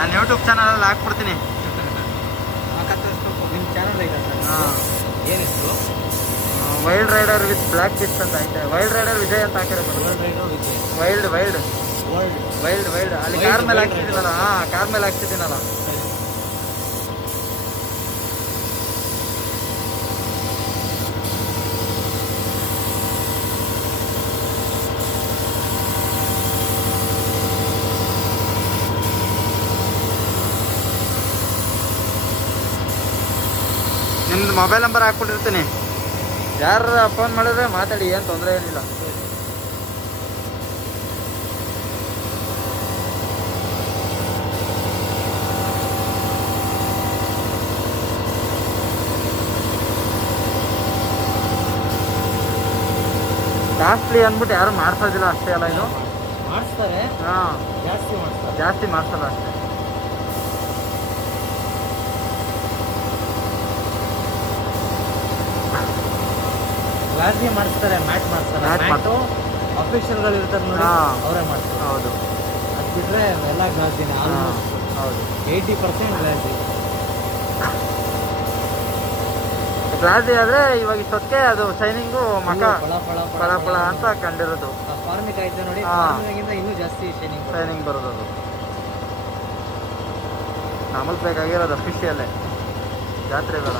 ನಾನು ಯೂಟ್ಯೂಬ್ ಚಾನಲಲ್ಲಿ ಹಾಕ್ಬಿಡ್ತೀನಿ. ನಿಮ್ಮ ಚಾನಲ್ ಇದೆ ಸರ್? ಹಾಂ. ಏನಿತ್ತು? Wild rider with black kids ಅಂತ ಐತೆ. ವೈಲ್ಡ್ ರೈಡರ್ ವಿಜಯ್ ಅಂತ ಹಾಕಿರೋದು. World rider Vijay. Wild wild world wild wild ಅಲ್ಲಿ ಕಾರ್ ಮೇಲೆ ಹಾಕ್ತಿದ್ದೀನಲ್ಲ. ಹಾಂ, ಕಾರ್ ಮೇಲೆ ಹಾಕ್ತಿದ್ದೀನಲ್ಲ. ನಿಮ್ದು ಮೊಬೈಲ್ ನಂಬರ್ ಹಾಕ್ಬಿಟ್ಟಿರ್ತೀನಿ. ಯಾರು ಫೋನ್ ಮಾಡಿದ್ರೆ ಮಾತಾಡಿ, ಏನು ತೊಂದರೆ ಏನಿಲ್ಲ. ಕಾಸ್ಟ್ಲಿ ಅಂದ್ಬಿಟ್ಟು ಯಾರು ಮಾಡ್ಸೋದಿಲ್ಲ ಅಷ್ಟೇ ಅಲ್ಲ ಇದು. ಮಾಡಿಸ್ತಾರೆ. ಹಾಂ, ಜಾಸ್ತಿ ಮಾಡ್ತಾರೆ. ಜಾಸ್ತಿ ಮಾಡ್ಸಲ್ಲ ಅಷ್ಟೇ. ಗ್ಲಾಸ್ಗೆ ಮಾಡಿಸ್ತಾರೆ, ಮ್ಯಾಟ್ ಮಾಡ್ತಾರೆ. ಮ್ಯಾಟು ಅಫಿಷಿಯಲ್ಗಳು ಇರ್ತಾರೆ ನೋಡಿ, ಅವರೇ ಮಾಡ್ತಾರೆ. ಹೌದು. ಅದು ಬಿಟ್ಟರೆ ಎಲ್ಲ ಗ್ಲಾಸಿನ ಹೌದು. 80% ಗ್ಲಾಸಿ. ಗ್ಲಾಸಿ ಆದರೆ ಇವಾಗ ಇಷ್ಟೊತ್ತಿಗೆ ಅದು ಶೈನಿಂಗು ಮಕ ಫಳ ಫಳ ಅಂತ ಕಂಡಿರೋದು. ಫಾರ್ಮಿಕ್ ಆಯ್ತು ನೋಡಿ, ಫಾರ್ಮಿಕ್ಗಿಂತ ಇನ್ನೂ ಜಾಸ್ತಿ ಶೈನಿಂಗ್ ಬರೋದು. ಅದು ನಮಗೆ ಬೇಕಾಗಿರೋದು ಅಫಿಷಿಯಲ್ಲೇ, ಜಾತ್ರೆ ಬೇಡ.